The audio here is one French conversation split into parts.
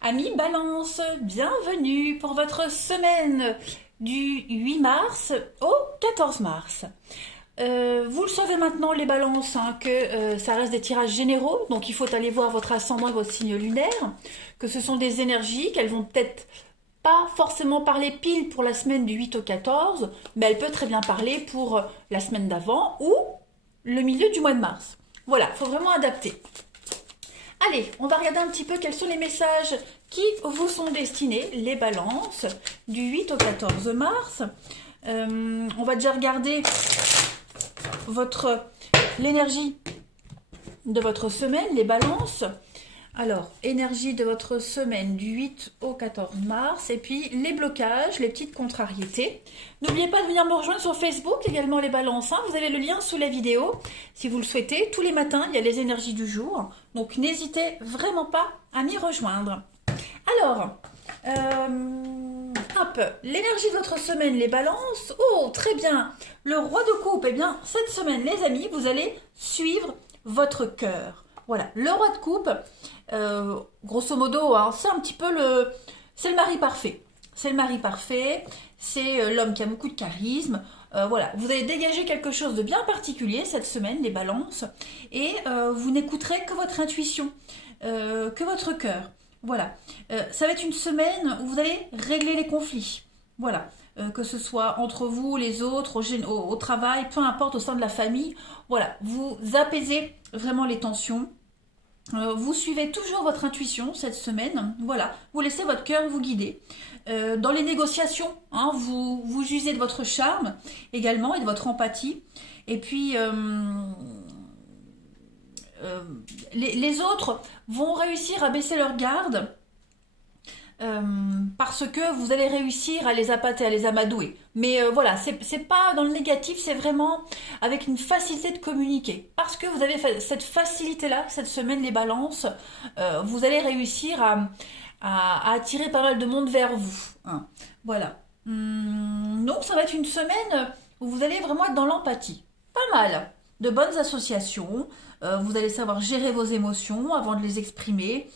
Amis Balance, bienvenue pour votre semaine du 8 mars au 14 mars. Vous le savez maintenant les balances, hein, que ça reste des tirages généraux, donc il faut aller voir votre ascendant et votre signe lunaire, que ce sont des énergies, qu'elles vont peut-être pas forcément parler pile pour la semaine du 8 au 14, mais elles peuvent très bien parler pour la semaine d'avant ou le milieu du mois de mars. Voilà, il faut vraiment adapter. Allez, on va regarder un petit peu quels sont les messages qui vous sont destinés, les balances, du 8 au 14 mars. On va déjà regarder l'énergie de votre semaine, les balances. Alors, énergie de votre semaine du 8 au 14 mars, et puis les blocages, les petites contrariétés. N'oubliez pas de venir me rejoindre sur Facebook, également les balances, hein. Vous avez le lien sous la vidéo, si vous le souhaitez. Tous les matins, il y a les énergies du jour, donc n'hésitez vraiment pas à m'y rejoindre. Alors, hop, l'énergie de votre semaine, les balances. Oh, très bien. Le roi de coupe, eh bien, cette semaine, les amis, vous allez suivre votre cœur. Voilà, le roi de coupe, grosso modo, hein, c'est un petit peu c'est le mari parfait. C'est le mari parfait, c'est l'homme qui a beaucoup de charisme. Voilà, vous allez dégager quelque chose de bien particulier cette semaine, les balances, et vous n'écouterez que votre intuition, que votre cœur. Voilà, ça va être une semaine où vous allez régler les conflits. Voilà, que ce soit entre vous, les autres, au travail, peu importe, au sein de la famille. Voilà, vous apaisez vraiment les tensions. Vous suivez toujours votre intuition cette semaine, voilà, vous laissez votre cœur vous guider. Dans les négociations, hein, vous usez de votre charme également et de votre empathie. Et puis, les autres vont réussir à baisser leur garde parce que vous allez réussir à les appâter, à les amadouer. Mais voilà, c'est pas dans le négatif, c'est vraiment avec une facilité de communiquer. Parce que vous avez cette facilité-là, cette semaine, les balances, vous allez réussir à attirer pas mal de monde vers vous, hein. Voilà. Donc ça va être une semaine où vous allez vraiment être dans l'empathie. Pas mal. De bonnes associations, vous allez savoir gérer vos émotions avant de les exprimer.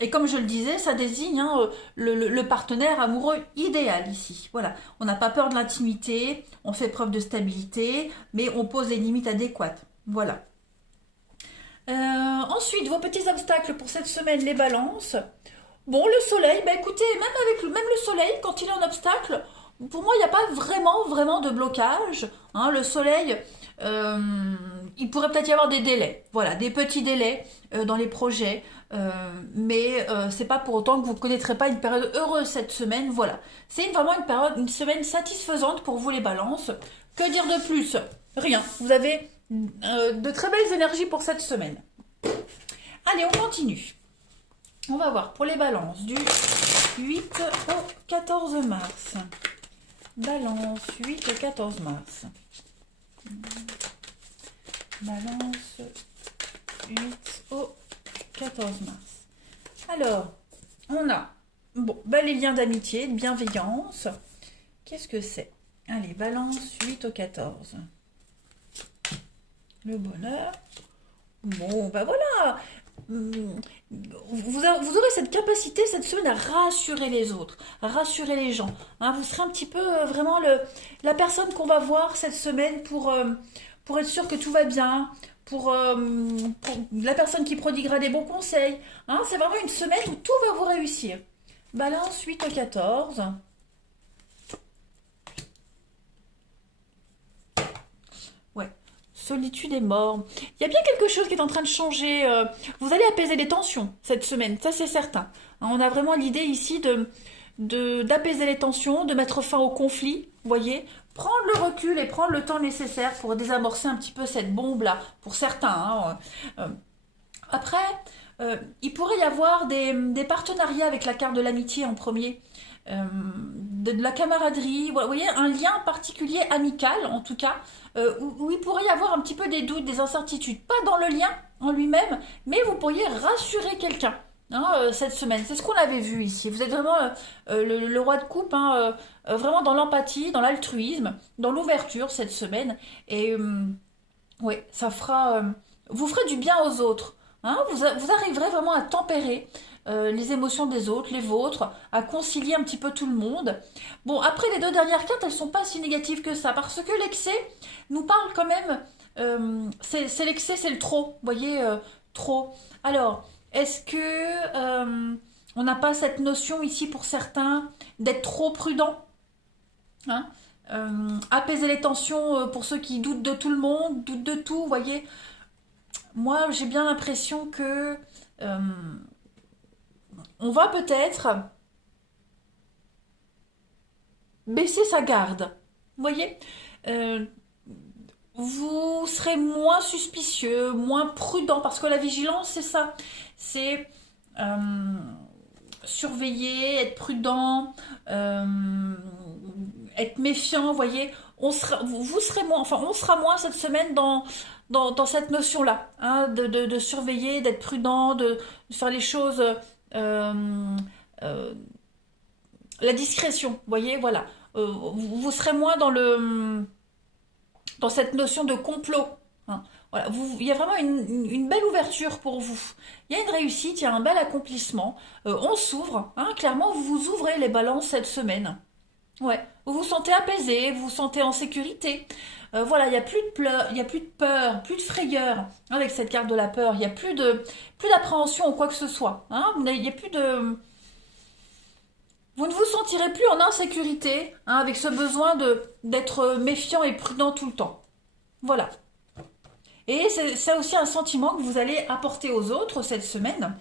Et comme je le disais, ça désigne, hein, le partenaire amoureux idéal ici. Voilà, on n'a pas peur de l'intimité, on fait preuve de stabilité, mais on pose les limites adéquates. Voilà. Ensuite, vos petits obstacles pour cette semaine, les balances. Bon, le soleil, bah écoutez, même le soleil, quand il est en obstacle, pour moi, il n'y a pas vraiment de blocage, hein. Le soleil, euh, il pourrait peut-être y avoir des délais, voilà, des petits délais dans les projets, mais c'est pas pour autant que vous ne connaîtrez pas une période heureuse cette semaine. Voilà, c'est vraiment une semaine satisfaisante pour vous les balances. Que dire de plus? Rien. Vous avez de très belles énergies pour cette semaine. Allez, on continue. On va voir pour les balances du 8 au 14 mars. Balance 8 au 14 mars. Balance 8 au 14 mars. Alors, on a les liens d'amitié, de bienveillance. Qu'est-ce que c'est? Allez, balance 8 au 14. Le bonheur. Bon, bah voilà. Vous aurez cette capacité cette semaine à rassurer les autres, à rassurer les gens, hein. Vous serez un petit peu vraiment la personne qu'on va voir cette semaine pour être sûr que tout va bien, pour la personne qui prodiguera des bons conseils, hein. C'est vraiment une semaine où tout va vous réussir. Balance 8 au 14. Ouais. Solitude et mort. Il y a bien quelque chose qui est en train de changer. Vous allez apaiser les tensions cette semaine, ça c'est certain. Hein, on a vraiment l'idée ici d'apaiser les tensions, de mettre fin au conflit, vous voyez. Prendre le recul et prendre le temps nécessaire pour désamorcer un petit peu cette bombe-là, pour certains, hein. Après, il pourrait y avoir des partenariats avec la carte de l'amitié en premier, de la camaraderie, vous voyez, un lien particulier amical en tout cas, où il pourrait y avoir un petit peu des doutes, des incertitudes, pas dans le lien en lui-même, mais vous pourriez rassurer quelqu'un, hein, cette semaine. C'est ce qu'on avait vu ici. Vous êtes vraiment le roi de coupe, hein, vraiment dans l'empathie, dans l'altruisme, dans l'ouverture cette semaine, et ouais, ça fera, vous ferez du bien aux autres. Hein, vous arriverez vraiment à tempérer les émotions des autres, les vôtres, à concilier un petit peu tout le monde. Bon, après les deux dernières cartes, elles sont pas si négatives que ça, parce que l'excès nous parle quand même, c'est l'excès, c'est le trop, vous voyez, trop. Alors, est-ce que on n'a pas cette notion ici pour certains d'être trop prudent, hein? Apaiser les tensions pour ceux qui doutent de tout le monde, doutent de tout, vous voyez. Moi, j'ai bien l'impression que on va peut-être baisser sa garde. Vous voyez. Euh, vous serez moins suspicieux, moins prudent, parce que la vigilance, c'est ça. C'est surveiller, être prudent, être méfiant, vous voyez. Vous serez moins, enfin, on sera moins cette semaine dans cette notion-là, hein, de surveiller, d'être prudent, de faire les choses, euh, la discrétion, vous voyez, voilà. Vous serez moins dans cette notion de complot, hein. Voilà, il y a vraiment une belle ouverture pour vous. Il y a une réussite, il y a un bel accomplissement. On s'ouvre, hein, clairement, vous vous ouvrez les balances cette semaine. Ouais, vous vous sentez apaisé, vous vous sentez en sécurité. Voilà, il n'y a plus de pleurs, il y a plus de peur, plus de frayeur avec cette carte de la peur. Il n'y a plus d'appréhension ou quoi que ce soit, hein. Il n'y a plus de, vous ne vous sentirez plus en insécurité, hein, avec ce besoin d'être méfiant et prudent tout le temps. Voilà. Et c'est aussi un sentiment que vous allez apporter aux autres cette semaine,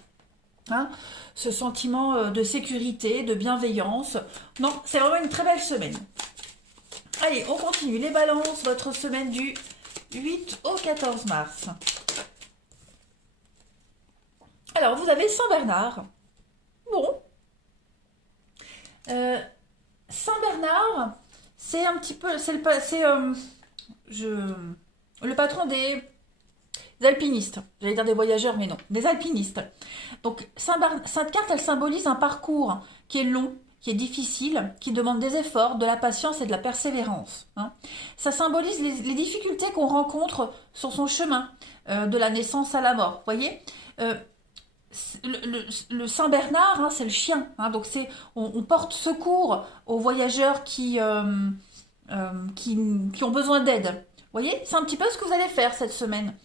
hein, ce sentiment de sécurité, de bienveillance. Non, c'est vraiment une très belle semaine. Allez, on continue. Les balances, votre semaine du 8 au 14 mars. Alors, vous avez Saint-Bernard. Bon. Saint-Bernard, c'est un petit peu... C'est le patron des alpinistes. J'allais dire des voyageurs, mais non. Des alpinistes. Donc, cette carte, elle symbolise un parcours qui est long, qui est difficile, qui demande des efforts, de la patience et de la persévérance, hein. Ça symbolise les difficultés qu'on rencontre sur son chemin, de la naissance à la mort. Vous voyez, le Saint-Bernard, hein, c'est le chien, hein, donc on porte secours aux voyageurs qui ont besoin d'aide. Vous voyez, c'est un petit peu ce que vous allez faire cette semaine.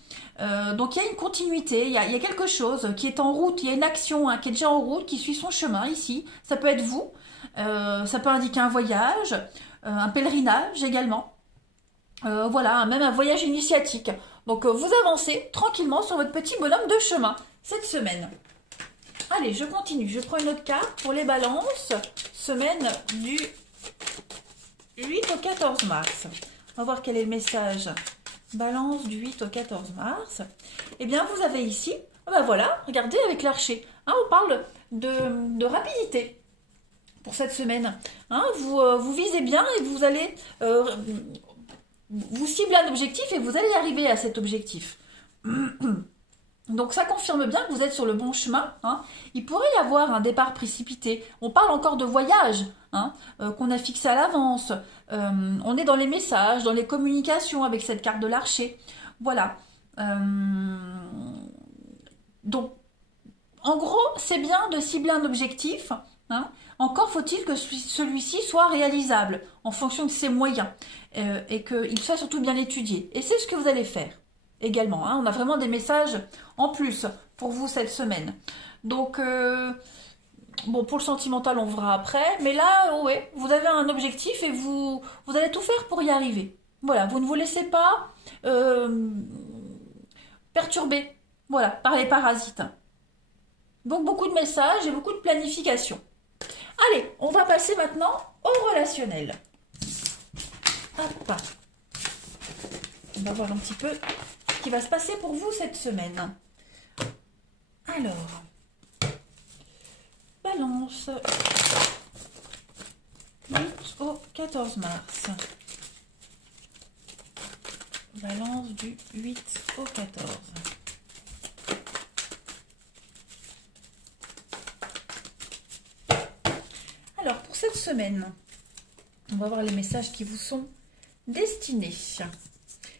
Donc il y a une continuité, il y a quelque chose qui est en route, il y a une action, hein, qui est déjà en route, qui suit son chemin ici. Ça peut être vous, ça peut indiquer un voyage, un pèlerinage également. Voilà, même un voyage initiatique. Donc vous avancez tranquillement sur votre petit bonhomme de chemin cette semaine. Allez, je continue, je prends une autre carte pour les balances, semaine du 8 au 14 mars. On va voir quel est le message. Balance du 8 au 14 mars. Eh bien, vous avez ici, ben voilà, regardez avec l'archer. Hein, on parle de rapidité pour cette semaine. Hein, vous visez bien et vous allez vous ciblez un objectif et vous allez arriver à cet objectif. Donc ça confirme bien que vous êtes sur le bon chemin, hein. Il pourrait y avoir un départ précipité. On parle encore de voyage, hein, qu'on a fixé à l'avance. On est dans les messages, dans les communications avec cette carte de l'archer. Voilà. Donc, en gros, c'est bien de cibler un objectif, hein. Encore faut-il que celui-ci soit réalisable en fonction de ses moyens, et qu'il soit surtout bien étudié. Et c'est ce que vous allez faire également, hein. On a vraiment des messages en plus pour vous cette semaine. Donc, bon, pour le sentimental, on verra après. Mais là, ouais, vous avez un objectif et vous allez tout faire pour y arriver. Voilà, vous ne vous laissez pas perturber, voilà, par les parasites. Donc, beaucoup de messages et beaucoup de planification. Allez, on va passer maintenant au relationnel. Hop. On va voir un petit peu ce qui va se passer pour vous cette semaine. Alors, balance 8 au 14 mars. Balance du 8 au 14. Alors, pour cette semaine, on va voir les messages qui vous sont destinés,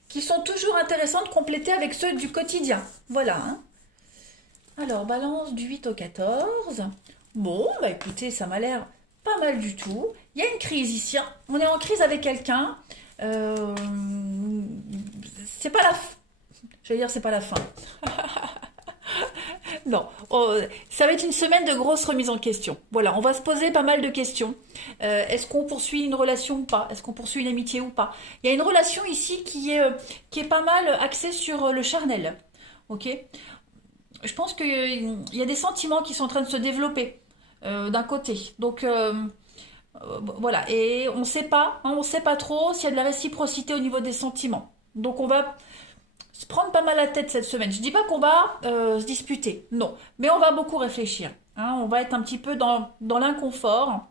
qui sont toujours intéressants de compléter avec ceux du quotidien. Voilà, hein. Alors, balance du 8 au 14. Bon, bah écoutez, ça m'a l'air pas mal du tout. Il y a une crise ici, hein. On est en crise avec quelqu'un. Euh, c'est pas la... J'allais dire, c'est pas la fin. Non, oh, ça va être une semaine de grosses remises en question. Voilà, on va se poser pas mal de questions. Est-ce qu'on poursuit une relation ou pas? Est-ce qu'on poursuit une amitié ou pas? Il y a une relation ici qui est pas mal axée sur le charnel. Ok? Je pense qu'il y a des sentiments qui sont en train de se développer d'un côté. Donc voilà, et on sait pas, hein, on sait pas trop s'il y a de la réciprocité au niveau des sentiments. Donc on va se prendre pas mal la tête cette semaine. Je dis pas qu'on va se disputer, non, mais on va beaucoup réfléchir. Hein, on va être un petit peu dans l'inconfort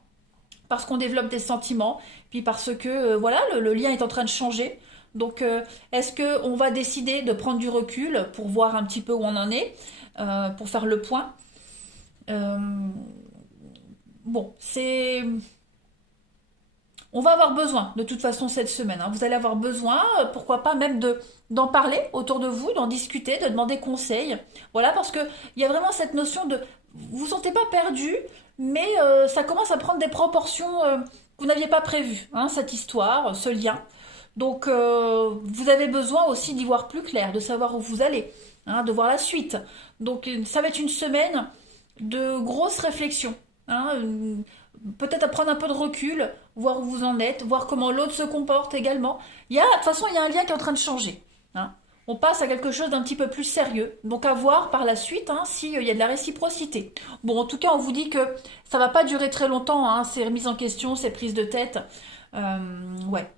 parce qu'on développe des sentiments, puis parce que voilà, le lien est en train de changer. Donc, est-ce que on va décider de prendre du recul pour voir un petit peu où on en est, pour faire le point? Euh, bon, c'est on va avoir besoin de toute façon cette semaine, hein. Vous allez avoir besoin, pourquoi pas même d'en parler autour de vous, d'en discuter, de demander conseil. Voilà, parce que il y a vraiment cette notion de vous vous sentez pas perdu, mais ça commence à prendre des proportions que vous n'aviez pas prévues, hein, cette histoire, ce lien. Donc vous avez besoin aussi d'y voir plus clair, de savoir où vous allez, hein, de voir la suite. Donc ça va être une semaine de grosses réflexions, hein, peut-être à prendre un peu de recul, voir où vous en êtes, voir comment l'autre se comporte également. De toute façon, il y a un lien qui est en train de changer, hein. On passe à quelque chose d'un petit peu plus sérieux. Donc à voir par la suite, hein, s'il y a de la réciprocité. Bon, en tout cas, on vous dit que ça va pas durer très longtemps, hein, ces remises en question, ces prises de tête. Ouais.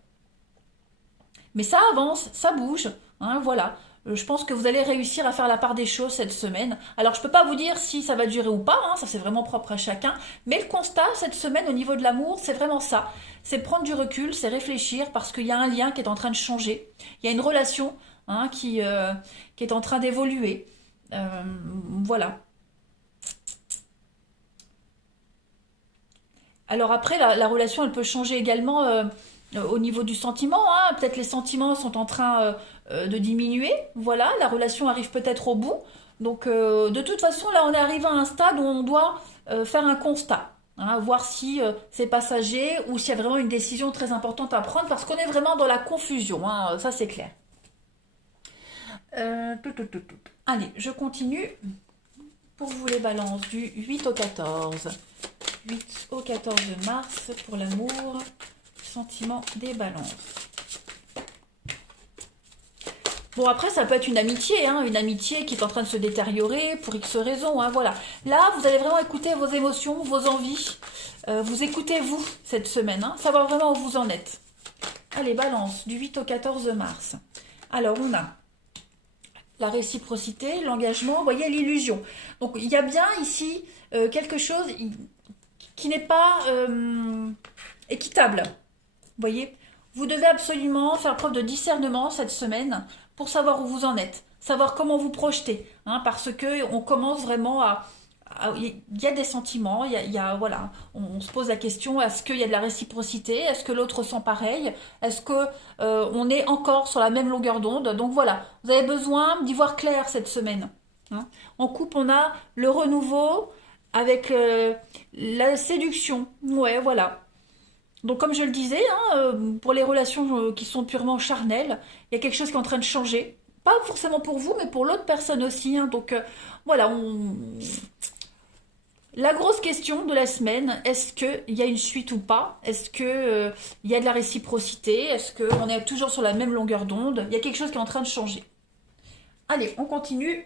Mais ça avance, ça bouge, hein, voilà. Je pense que vous allez réussir à faire la part des choses cette semaine. Alors je peux pas vous dire si ça va durer ou pas, hein, ça c'est vraiment propre à chacun. Mais le constat cette semaine au niveau de l'amour, c'est vraiment ça. C'est prendre du recul, c'est réfléchir parce qu'il y a un lien qui est en train de changer. Il y a une relation, hein, qui est en train d'évoluer. Voilà. Alors après, la relation, elle peut changer également au niveau du sentiment, hein. Peut-être les sentiments sont en train de diminuer. Voilà, la relation arrive peut-être au bout. Donc de toute façon, là, on est arrivé à un stade où on doit faire un constat, hein, voir si c'est passager ou s'il y a vraiment une décision très importante à prendre parce qu'on est vraiment dans la confusion, hein, ça c'est clair. Tout. Allez, je continue pour vous les balances du 8 au 14. 8 au 14 mars pour l'amour, sentiment des balances. Bon, après, ça peut être une amitié qui est en train de se détériorer pour X raisons, hein, voilà. Là, vous allez vraiment écouter vos émotions, vos envies. Vous écoutez vous cette semaine, hein, savoir vraiment où vous en êtes. Allez, balance, du 8 au 14 mars. Alors, on a la réciprocité, l'engagement, vous voyez, l'illusion. Donc, il y a bien ici quelque chose qui n'est pas équitable. Vous voyez, vous devez absolument faire preuve de discernement cette semaine pour savoir où vous en êtes, savoir comment vous projeter, hein, parce que on commence vraiment il y a des sentiments, voilà, on se pose la question, est-ce qu'il y a de la réciprocité, est-ce que l'autre sent pareil, est-ce que on est encore sur la même longueur d'onde, donc voilà, vous avez besoin d'y voir clair cette semaine, hein. En couple, on a le renouveau avec la séduction, ouais, voilà. Donc comme je le disais, hein, pour les relations qui sont purement charnelles, il y a quelque chose qui est en train de changer. Pas forcément pour vous, mais pour l'autre personne aussi, hein. Donc voilà, la grosse question de la semaine, est-ce qu'il y a une suite ou pas? Est-ce qu'il y a de la réciprocité? Est-ce qu'on est toujours sur la même longueur d'onde? Il y a quelque chose qui est en train de changer. Allez, on continue.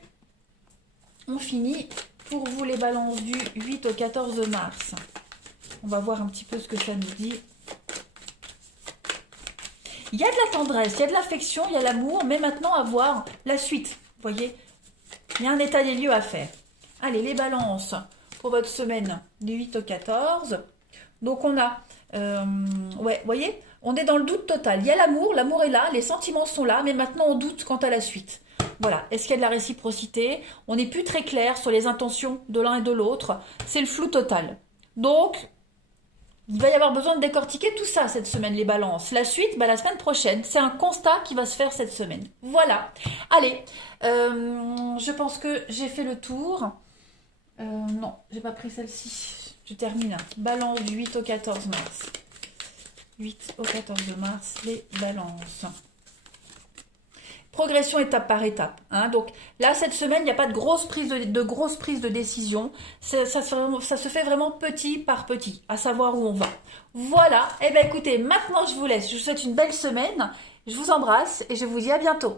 On finit pour vous les balances du 8 au 14 mars. On va voir un petit peu ce que ça nous dit. Il y a de la tendresse, il y a de l'affection, il y a l'amour, mais maintenant à voir la suite. Vous voyez, il y a un état des lieux à faire. Allez, les balances pour votre semaine du 8 au 14. Donc on a, ouais, vous voyez, on est dans le doute total. Il y a l'amour est là, les sentiments sont là, mais maintenant on doute quant à la suite. Voilà, est-ce qu'il y a de la réciprocité? On n'est plus très clair sur les intentions de l'un et de l'autre. C'est le flou total. Donc, il va y avoir besoin de décortiquer tout ça cette semaine, les balances. La suite, bah, la semaine prochaine. C'est un constat qui va se faire cette semaine. Voilà. Allez, je pense que j'ai fait le tour. Non, j'ai pas pris celle-ci. Je termine. Balance du 8 au 14 mars. 8 au 14 mars, les balances. Progression étape par étape. Hein. Donc là, cette semaine, il n'y a pas de grosse prise de décision. Ça se fait vraiment petit par petit, à savoir où on va. Voilà. Eh bien, écoutez, maintenant, je vous laisse. Je vous souhaite une belle semaine. Je vous embrasse et je vous dis à bientôt.